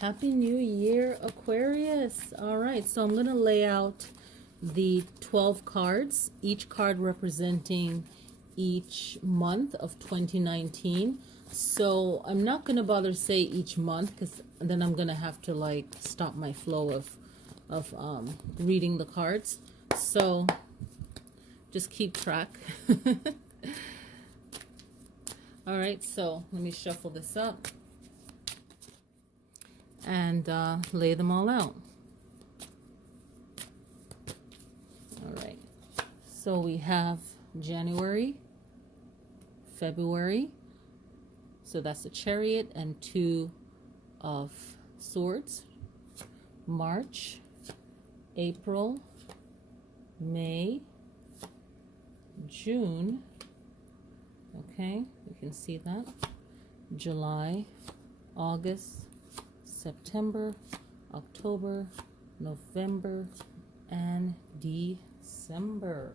Happy New Year, Aquarius. All right, so I'm going to lay out the 12 cards, each card representing each month of 2019. So I'm not going to bother to say each month because then I'm going to have to like stop my flow of reading the cards. So just keep track. All right, so let me shuffle this up and lay them all out. All right, so we have January, February, so that's the Chariot and Two of Swords. March, April, May, June, okay, you can see that, July, August, September, October, November, and December.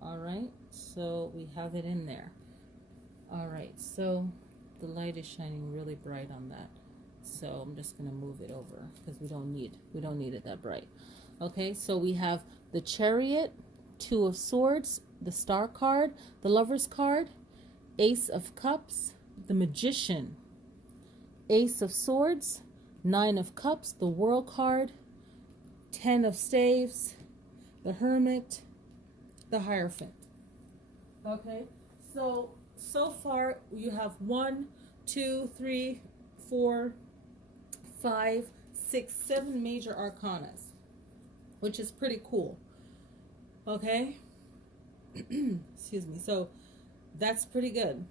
All right, so we have it in there. All right, so the light is shining really bright on that, so I'm just gonna move it over because we don't need it that bright. Okay, so we have the Chariot, Two of Swords, the Star card, the Lover's card, Ace of Cups, the Magician, Ace of Swords, Nine of Cups, the World card, Ten of Staves, the Hermit, the Hierophant. Okay, so far you have 1, 2, 3, 4, 5, 6, 7 major arcanas, which is pretty cool. Okay, excuse me. So that's pretty good.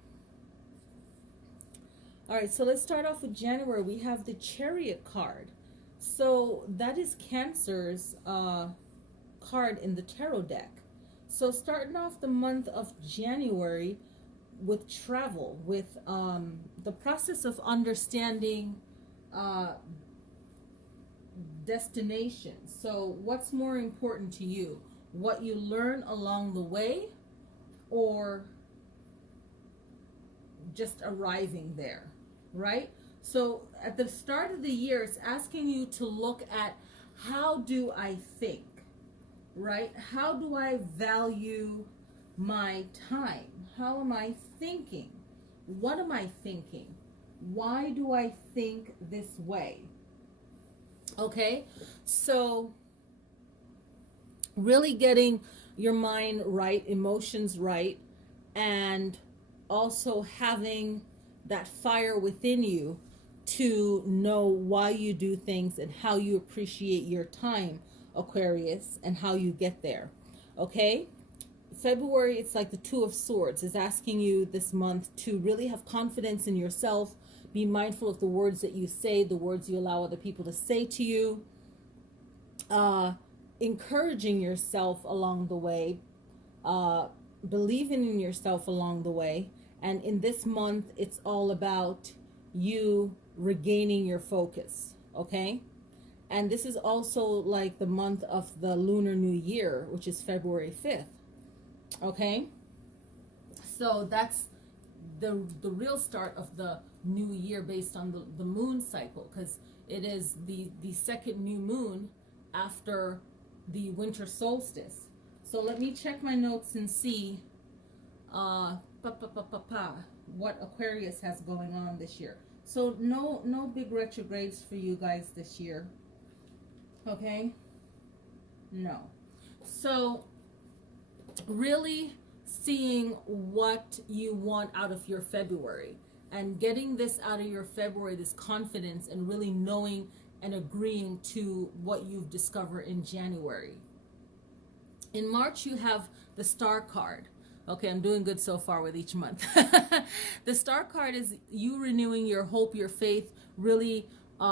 All right, so let's start off with January. We have the Chariot card. So that is Cancer's card in the tarot deck. So starting off the month of January with travel, with the process of understanding destination. So what's more important to you? What you learn along the way, or just arriving there, right? So at the start of the year, it's asking you to look at, how do I think, right? How do I value my time? How am I thinking? What am I thinking? Why do I think this way? Okay, so really getting your mind right, emotions right, and also having that fire within you to know why you do things and how you appreciate your time, Aquarius, and how you get there. Okay, February, it's like the Two of Swords is asking you this month to really have confidence in yourself, be mindful of the words that you say, the words you allow other people to say to you, encouraging yourself along the way, believing in yourself along the way. And in this month, it's all about you regaining your focus, okay? And this is also like the month of the Lunar New Year, which is February 5th, okay? So that's the real start of the new year based on the moon cycle, because it is the second new moon after the winter solstice. So let me check my notes and see what Aquarius has going on this year. So no big retrogrades for you guys this year. Okay? No. So really seeing what you want out of your February and getting this out of your February, this confidence, and really knowing and agreeing to what you've discovered in January. In March, you have the Star card. Okay, I'm doing good so far with each month. The Star card is you renewing your hope, your faith, really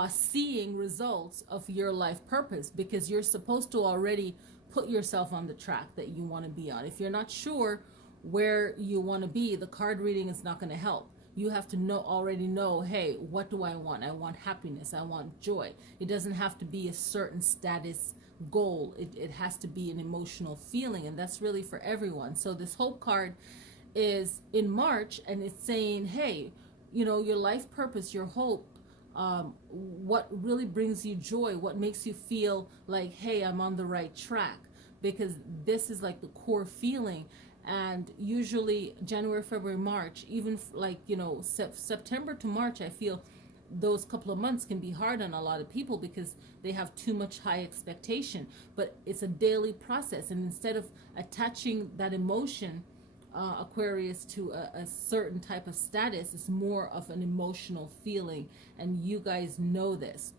seeing results of your life purpose, because you're supposed to already put yourself on the track that you want to be on. If you're not sure where you want to be, the card reading is not going to help. You have to already know, hey, what do I want? I want happiness. I want joy. It doesn't have to be a certain status goal. It has to be an emotional feeling, and that's really for everyone. So this hope card is in March, and it's saying, hey, your life purpose, your hope, what really brings you joy, what makes you feel like, hey, I'm on the right track, because this is like the core feeling. And usually January, February, March, even like, September to March, I feel those couple of months can be hard on a lot of people because they have too much high expectation. But it's a daily process, and instead of attaching that emotion, Aquarius, to a certain type of status, is more of an emotional feeling, and you guys know this.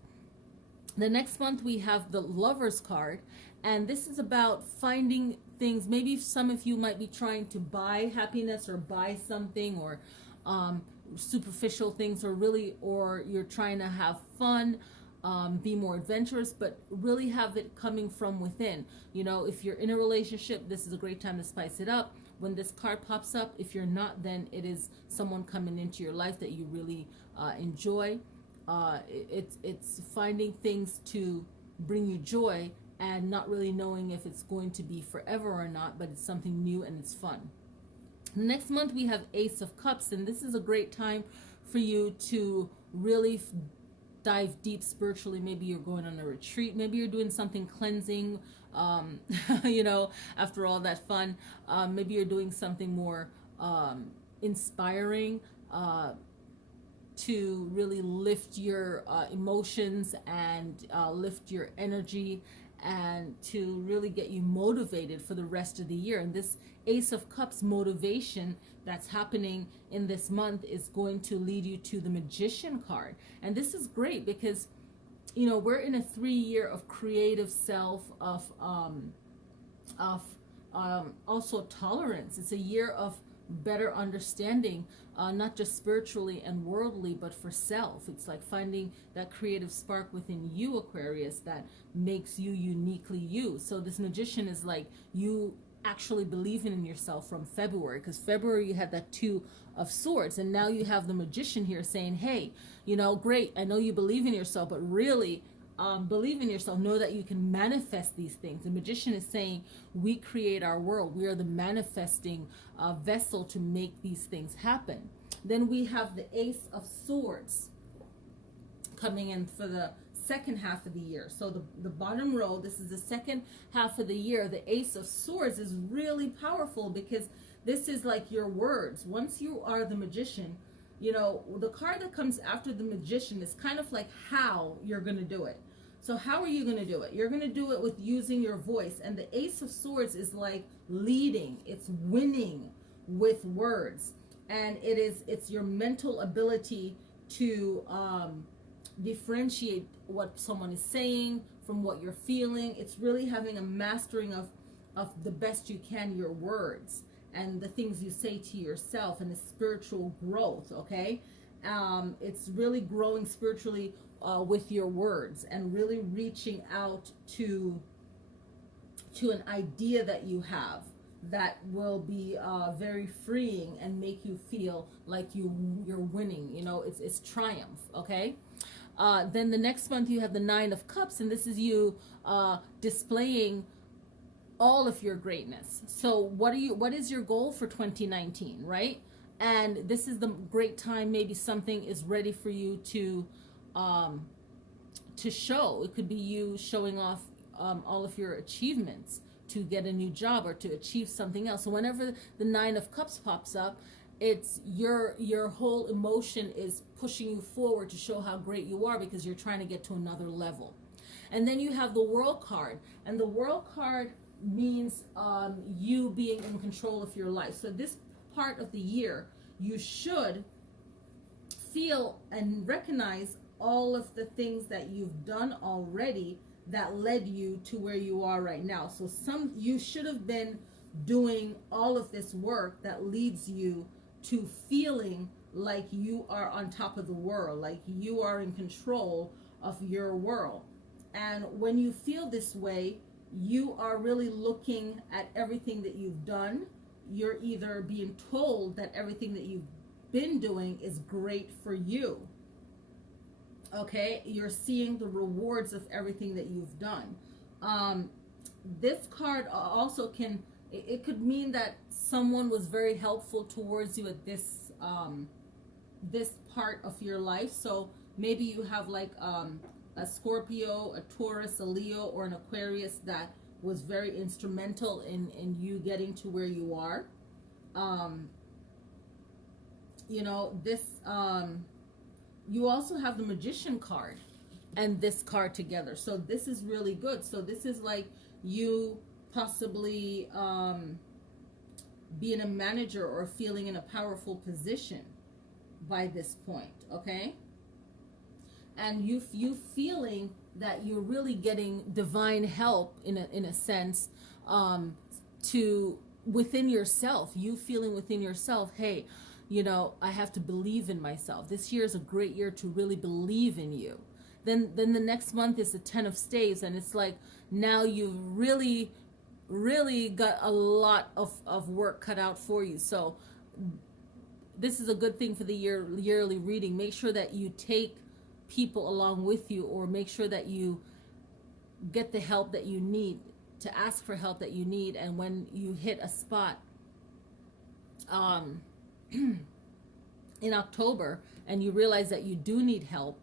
The next month we have the Lovers card, and this is about finding things. Maybe some of you might be trying to buy happiness or buy something, or superficial things, or you're trying to have fun, be more adventurous, but really have it coming from within. If you're in a relationship, this is a great time to spice it up when this card pops up. If you're not, then it is someone coming into your life that you really enjoy. It's finding things to bring you joy and not really knowing if it's going to be forever or not, but it's something new and it's fun. Next month we have Ace of Cups, and this is a great time for you to really dive deep spiritually. Maybe you're going on a retreat, maybe you're doing something cleansing, after all that fun. Maybe you're doing something more inspiring, to really lift your emotions and lift your energy, and to really get you motivated for the rest of the year. And this Ace of Cups motivation that's happening in this month is going to lead you to the Magician card. And this is great because we're in a 3-year of creative self, of also tolerance. It's a year of better understanding, not just spiritually and worldly, but for self. It's like finding that creative spark within you, Aquarius, that makes you uniquely you. So this Magician is like you actually believing in yourself from February, because February you had that 2 of Swords, and now you have the Magician here saying, hey, great, I know you believe in yourself, but really believe in yourself. Know that you can manifest these things. The Magician is saying we create our world. We are the manifesting vessel to make these things happen. Then we have the Ace of Swords coming in for the second half of the year. So the bottom row, this is the second half of the year. The Ace of Swords is really powerful because this is like your words. Once you are the Magician, the card that comes after the Magician is kind of like how you're going to do it. So how are you going to do it? You're going to do it with using your voice. And the Ace of Swords is like leading. It's winning with words. And it's your mental ability to differentiate what someone is saying from what you're feeling. It's really having a mastering of the best you can your words and the things you say to yourself, and the spiritual growth. Okay, it's really growing spiritually with your words, and really reaching out to an idea that you have that will be very freeing and make you feel like you're winning. It's triumph. Okay. Then the next month you have the 9 of Cups, and this is you displaying all of your greatness. So what is your goal for 2019, right? And this is the great time. Maybe something is ready for you to show. It could be you showing off all of your achievements to get a new job or to achieve something else. So whenever the 9 of Cups pops up, it's your whole emotion is pushing you forward to show how great you are, because you're trying to get to another level. And then you have the World card, and the World card means you being in control of your life. So this part of the year, you should feel and recognize all of the things that you've done already that led you to where you are right now. So you should have been doing all of this work that leads you to feeling like you are on top of the world, like you are in control of your world. And when you feel this way, you are really looking at everything that you've done. You're either being told that everything that you've been doing is great for you. Okay, you're seeing the rewards of everything that you've done. This card also it could mean that someone was very helpful towards you at this part of your life. So maybe you have like a Scorpio, a Taurus, a Leo, or an Aquarius that was very instrumental in you getting to where you are. You know, this, you also have the Magician card and this card together. So this is really good. So this is like you possibly being a manager or feeling in a powerful position by this point, okay? And you feeling that you're really getting divine help in a sense, to within yourself. You feeling within yourself, hey, you know, I have to believe in myself. This year is a great year to really believe in you. Then the next month is the 10 of Staves, and it's like now you've really got a lot of work cut out for you. So this is a good thing for the yearly reading. Make sure that you take people along with you, or make sure that you get the help that you need, to ask for help that you need. And when you hit a spot in October and you realize that you do need help,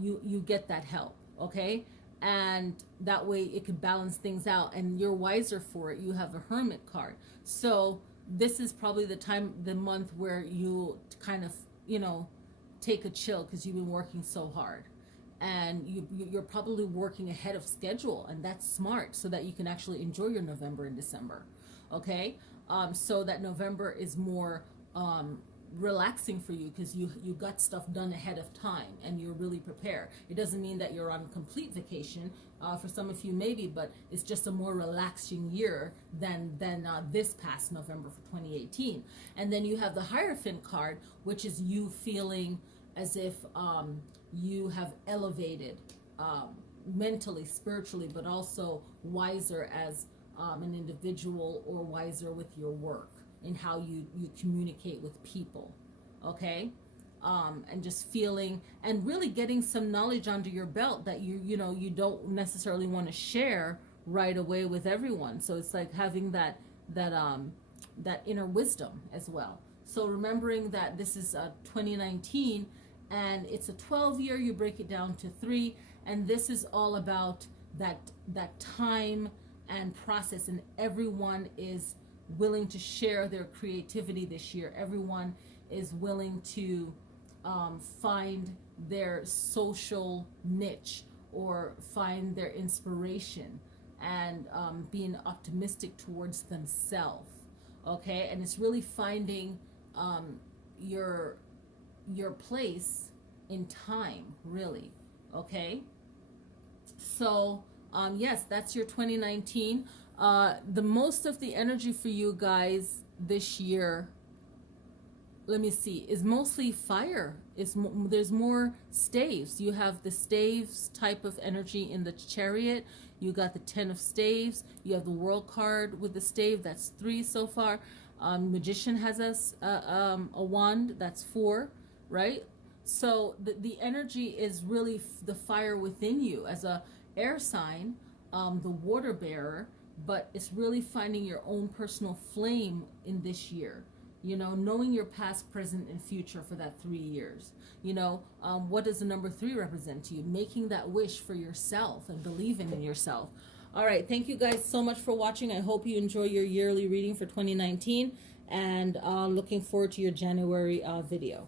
you get that help, okay? And that way it can balance things out, and you're wiser for it. You have a Hermit card. So this is probably the month where you kind of, you know, take a chill, because you've been working so hard, and you're probably working ahead of schedule, and that's smart, so that you can actually enjoy your November and December, okay? So that November is more relaxing for you, because you got stuff done ahead of time and you're really prepared. It doesn't mean that you're on complete vacation, for some of you maybe, but it's just a more relaxing year than this past November for 2018. And then you have the Hierophant card, which is you feeling as if you have elevated mentally, spiritually, but also wiser as an individual, or wiser with your work in how you communicate with people, okay? And just feeling and really getting some knowledge under your belt that you know you don't necessarily want to share right away with everyone. So it's like having that inner wisdom as well. So remembering that this is 2019, and it's a 12-year, you break it down to 3, and this is all about that time and process, and everyone is willing to share their creativity this year. Everyone is willing to find their social niche, or find their inspiration, and being optimistic towards themselves, okay? And it's really finding your place in time, really, okay? So yes, that's your 2019. The most of the energy for you guys this year, let me see, is mostly fire. There's more staves. You have the staves type of energy in the Chariot. You got the 10 of Staves. You have the World card with the stave. That's 3 so far. Magician has a wand. That's 4, right? So the energy is really the fire within you as a air sign, the water bearer, but it's really finding your own personal flame in this year. You know, knowing your past, present, and future for that 3 years. You know, what does the number 3 represent to you? Making that wish for yourself and believing in yourself. All right, thank you guys so much for watching. I hope you enjoy your yearly reading for 2019, and looking forward to your January video.